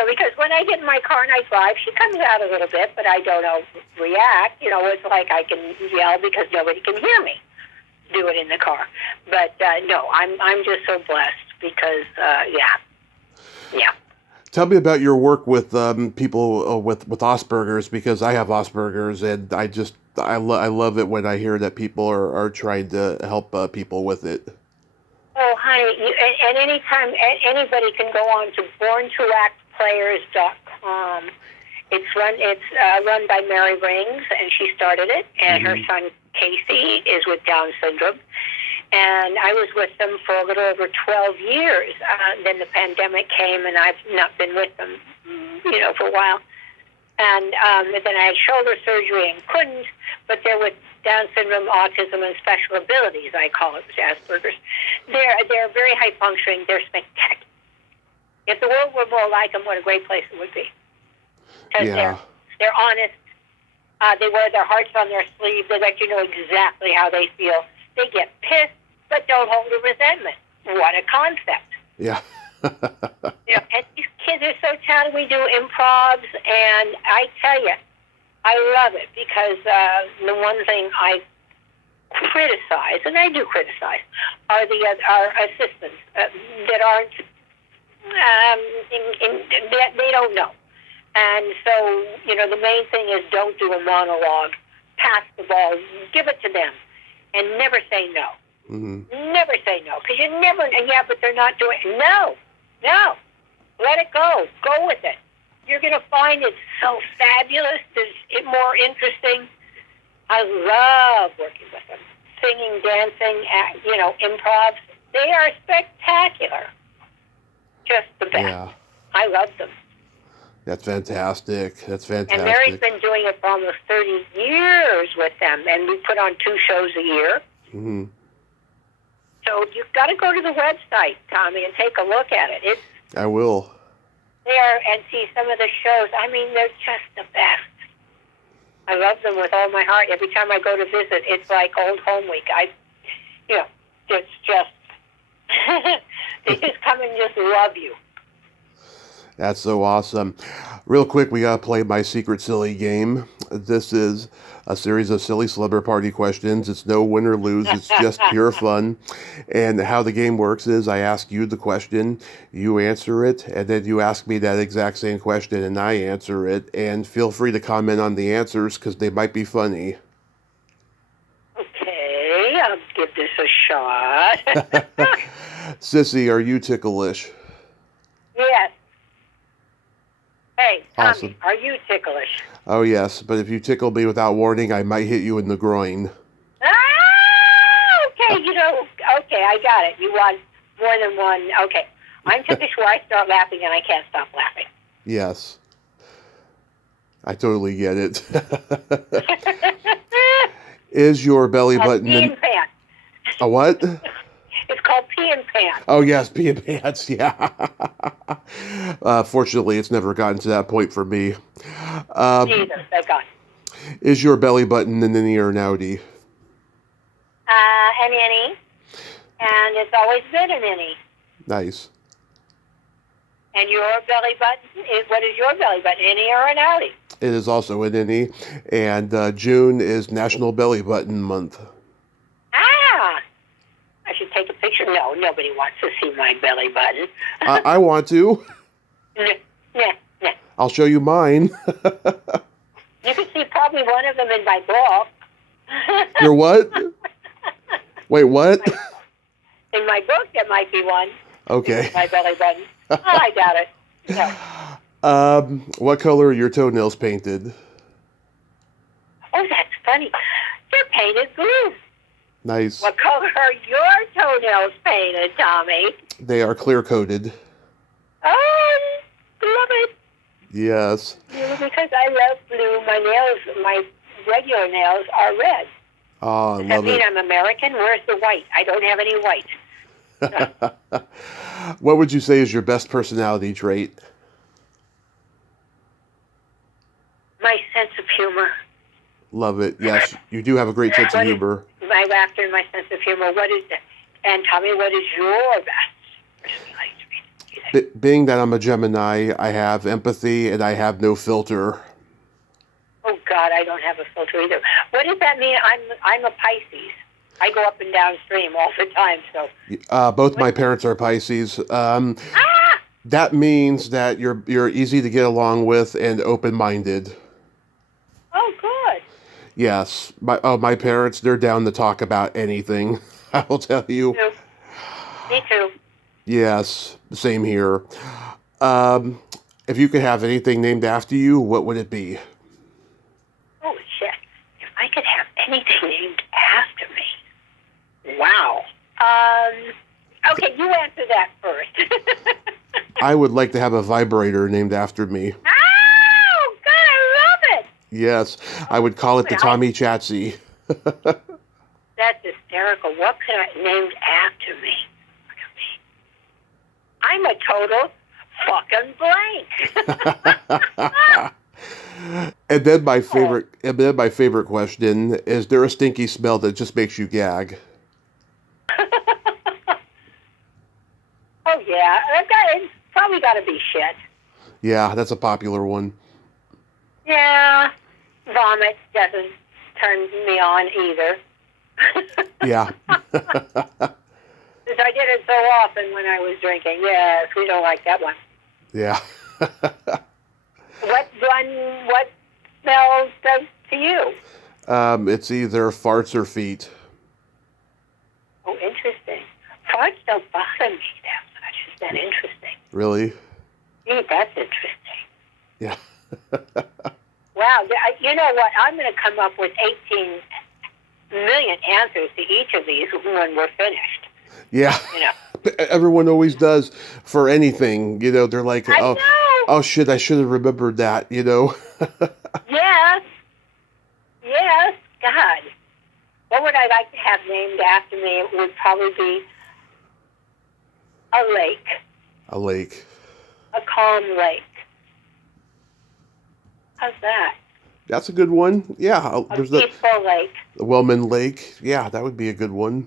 Because when I get in my car and I drive, she comes out a little bit, but I don't react. It's like I can yell because nobody can hear me do it in the car. But no, I'm just so blessed because, yeah. Tell me about your work with people with Asperger's, because I have Asperger's, and I love it when I hear that people are trying to help people with it. Oh, honey, and anytime anybody can go on to borntoactplayers.com. It's run by Mary Rings, and she started it, and her son Casey is with Down syndrome. And I was with them for a little over 12 years. Then the pandemic came, and I've not been with them, for a while. And then I had shoulder surgery and couldn't, but they're with Down syndrome, autism, and special abilities, I call it, Asperger's. They're very high functioning. They're spectacular. If the world were more like them, what a great place it would be. Because they're honest. They wear their hearts on their sleeve. They let you know exactly how they feel. They get pissed, but don't hold a resentment. What a concept. Yeah. And these kids are so talented. We do improvs, and I tell you, I love it because the one thing I criticize, and I do criticize, are our assistants that aren't, they don't know. And so, the main thing is don't do a monologue. Pass the ball. Give it to them. And never say no. Mm-hmm. Never say no. Because you never, but they're not doing it. No. Let it go. Go with it. you're going to find it so fabulous. It's more interesting. I love working with them. Singing, dancing, improv. They are spectacular. Just the best. Yeah. I love them. That's fantastic. That's fantastic. And Mary's been doing it for almost 30 years with them, and we put on 2 shows a year. Mm-hmm. So you've got to go to the website, Tommy, and take a look at it. I will. There and see some of the shows. I mean, they're just the best. I love them with all my heart. Every time I go to visit, it's like old home week. It's just, they just come and just love you. That's so awesome. Real quick, we got to play my secret silly game. This is a series of silly slumber party questions. It's no win or lose. It's just pure fun. And how the game works is I ask you the question, you answer it, and then you ask me that exact same question and I answer it. And feel free to comment on the answers because they might be funny. Okay, I'll give this a shot. Sissy, are you ticklish? Yes. Hey, Tommy, Awesome. Are you ticklish? Oh, yes, but if you tickle me without warning, I might hit you in the groin. Ah, okay, okay, I got it. You want more than one. Okay. I'm ticklish where I start laughing and I can't stop laughing. Yes. I totally get it. Is your belly button... Pee and pants. A what? It's called pee and pants. Oh, yes, pee and pants, yeah. Fortunately, it's never gotten to that point for me. Jesus, thank God. Is your belly button an innie or an outie? An innie. And it's always been an innie. Nice. And your belly button, what is your belly button, innie or an outie? It is also an innie. And June is National Belly Button Month. Ah! I should take a picture. No, nobody wants to see my belly button. I want to. Nah. I'll show you mine. You can see probably one of them in my book. Your what? Wait, what? In my book, there might be one. Okay. My belly button. Oh, I doubt it. No. What color are your toenails painted? Oh, that's funny. They're painted blue. Nice. What color are your toenails painted, Tommy? They are clear-coated. Oh, love it. Yes. Because I love blue. My regular nails are red. Oh, I Does that love mean it. I'm American? Where's the white? I don't have any white. What would you say is your best personality trait? My sense of humor. Love it. Yes, you do have a great sense of humor. My laughter and my sense of humor. What is it? And Tommy, what is your best personality trait? Being that I'm a Gemini, I have empathy and I have no filter. Oh God, I don't have a filter either. What does that mean? I'm a Pisces. I go up and downstream all the time. So Both my parents are Pisces. That means that you're easy to get along with and open-minded. Oh, good. Yes, my parents, they're down to talk about anything. I will tell you. Me too. Yes, same here. If you could have anything named after you, what would it be? Oh shit! If I could have anything named after me, wow. Okay, you answer that first. I would like to have a vibrator named after me. Oh, God, I love it. Yes, I would call it the Tommy Chatsy. That's hysterical. What could I named after me? I'm a total fucking blank. And then my favorite question is: there a stinky smell that just makes you gag? Oh yeah, it's probably got to be shit. Yeah, that's a popular one. Yeah, vomit doesn't turn me on either. Yeah. Since I did it so often when I was drinking. Yes, we don't like that one. Yeah. What smell does to you? It's either farts or feet. Oh, interesting. Farts don't bother me that much. Is that interesting? Really? Gee, that's interesting. Yeah. Wow. You know what? I'm going to come up with 18 million answers to each of these when we're finished. Yeah. You know. Everyone always does for anything. You know, they're like, I oh, know. oh shit, I should have remembered that. You know. Yes. Yes. God. What would I like to have named after me? It would probably be a lake. A lake. A calm lake. How's that? That's a good one. Yeah. A There's peaceful lake. the Wellman Lake. Yeah, that would be a good one.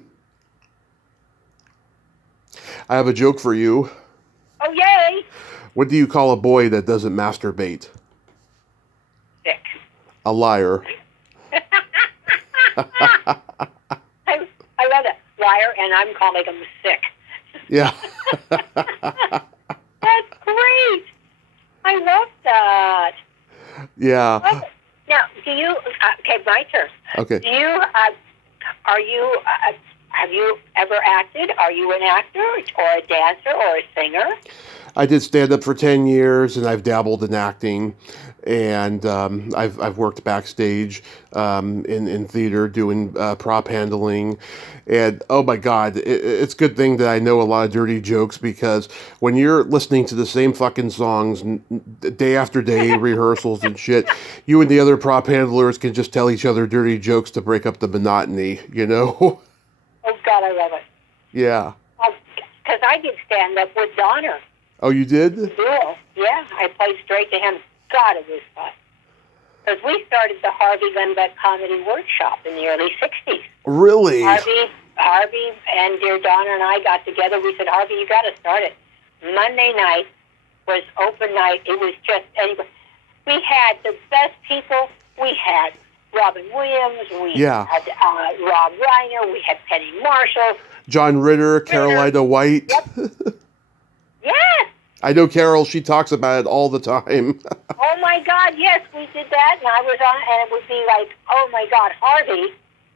I have a joke for you. Oh, yay! What do you call a boy that doesn't masturbate? Sick. A liar. I love it. Liar, and I'm calling him sick. Yeah. That's great. I love that. Yeah. Well, now, do you? Okay, my turn. Okay. Do you? Are you? Have you ever acted? Are you an actor or a dancer or a singer? I did stand up for 10 years, and I've dabbled in acting, and I've worked backstage in theater doing prop handling, and oh my God, it's a good thing that I know a lot of dirty jokes, because when you're listening to the same fucking songs day after day, rehearsals and shit, you and the other prop handlers can just tell each other dirty jokes to break up the monotony, you know? Oh God, I love it. Yeah. Because I did stand up with Donner. Oh, you did? Cool. Yeah, I played straight to him. God, it was fun. Because we started the Harvey Gunbeck Comedy Workshop in the early 60s. Really? Harvey and dear Donna and I got together. We said, Harvey, you got to start it. Monday night was open night. It was just anybody. We had the best people. We had Robin Williams. We had Rob Reiner. We had Penny Marshall. John Ritter, Carolina White. Yep. Yes. I know Carol, she talks about it all the time. Oh my God, yes, we did that, and I was on, and it would be like, oh my God, Harvey.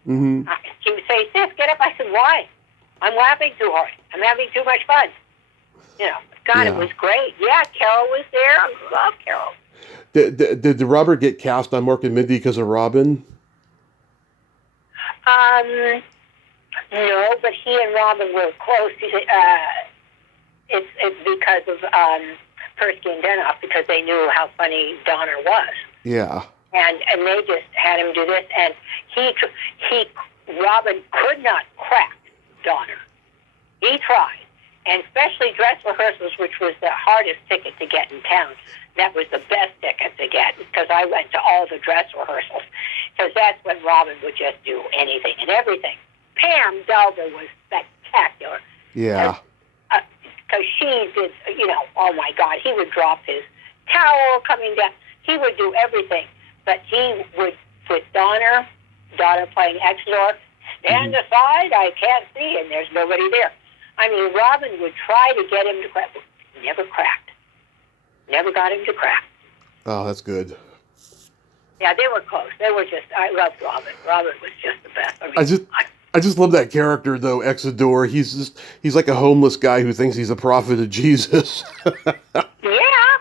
Mm-hmm. She would say, Sis, get up. I said, why? I'm laughing too hard. I'm having too much fun. You know, God, It was great. Yeah, Carol was there. I love Carol. Did Robert get cast on Mork and Mindy because of Robin? No, but he and Robin were close. It's because of Persky and Denoff, because they knew how funny Donner was. Yeah. And they just had him do this, and Robin could not crack Donner. He tried, and especially dress rehearsals, which was the hardest ticket to get in town. That was the best ticket to get, because I went to all the dress rehearsals, because that's when Robin would just do anything and everything. Pam Delver was spectacular. Yeah. Because she did, oh my God, he would drop his towel coming down. He would do everything. But he would, with Donner playing Exor, stand aside, I can't see, and there's nobody there. I mean, Robin would try to get him to crack. Never cracked. Never got him to crack. Oh, that's good. Yeah, they were close. I loved Robin. Robin was just the best. I mean, I just love that character, though, Exodore. He's like a homeless guy who thinks he's a prophet of Jesus. Yeah.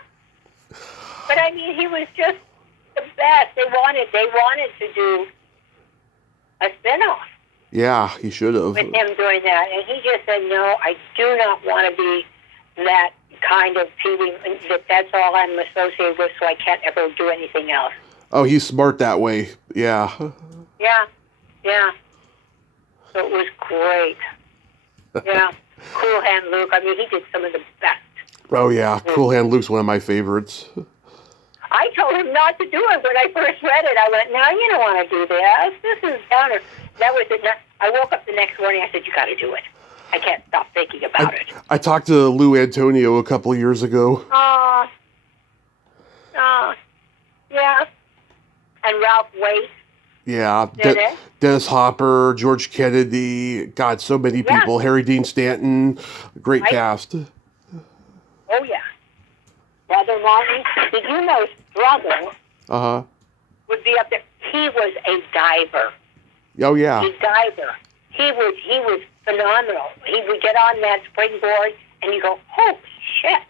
But I mean, he was just the best. They wanted to do a spinoff. Yeah, he should have. With him doing that. And he just said, no, I do not want to be that kind of TV. That's all I'm associated with, so I can't ever do anything else. Oh, he's smart that way. Yeah. Yeah. Yeah. So it was great. Yeah. Cool Hand Luke. I mean, he did some of the best. Oh, yeah. Cool Hand Luke's one of my favorites. I told him not to do it when I first read it. I went, no, you don't want to do this. This is Donner. That was it. I woke up the next morning. I said, you got to do it. I can't stop thinking about it. I talked to Lou Antonio a couple of years ago. Yeah. And Ralph Waite. Yeah. Dennis Hopper, George Kennedy. God, so many people. Harry Dean Stanton. Great cast. Oh, yeah. Brother Martin. Did you know Struggle would be up there? He was a diver. Oh, yeah. A diver. He was phenomenal. He would get on that springboard, and you go, holy shit.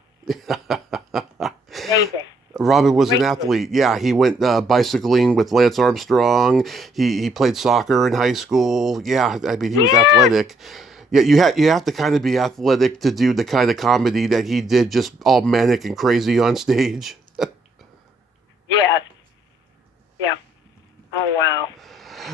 Amazing. Robin was an Great. athlete. Yeah, he went bicycling with Lance Armstrong. He played soccer in high school. Yeah, I mean he was Yeah. athletic. Yeah, you have to kind of be athletic to do the kind of comedy that he did, just all manic and crazy on stage. Yes. Yeah. Oh, wow.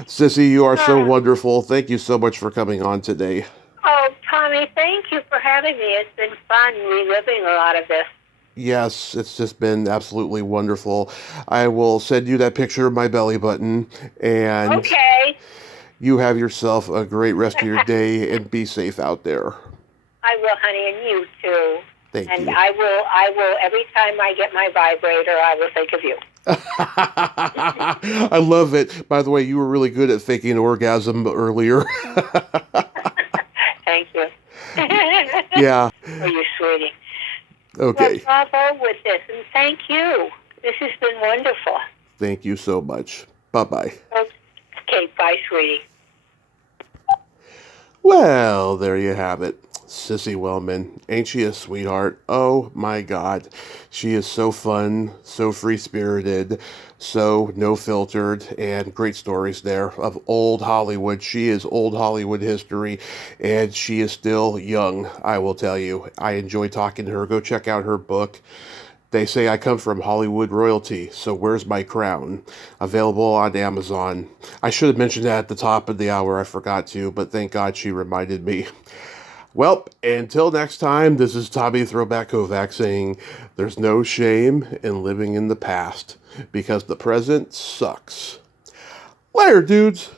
Sissy, you are so Ah. wonderful. Thank you so much for coming on today. Oh, Tommy, thank you for having me. It's been fun reliving a lot of this. Yes, it's just been absolutely wonderful. I will send you that picture of my belly button, and Okay. you have yourself a great rest of your day and be safe out there. I will, honey, and you too. Thank And you. I will, every time I get my vibrator, I will think of you. I love it. By the way, you were really good at faking an orgasm earlier. Thank you. Yeah. Oh, you sweetie. Okay. Well, bravo with this, and thank you. This has been wonderful. Thank you so much. Bye-bye. Okay, bye, sweetie. Well, there you have it. Cissy Wellman. Ain't she a sweetheart? Oh my God. She is so fun, so free-spirited, so no-filtered, and great stories there of old Hollywood. She is old Hollywood history, and she is still young, I will tell you. I enjoy talking to her. Go check out her book. They say I come from Hollywood royalty, so where's my crown? Available on Amazon. I should have mentioned that at the top of the hour. I forgot to, but thank God she reminded me. Well, until next time, this is Tommy Throwback Kovac saying there's no shame in living in the past because the present sucks. Later, dudes.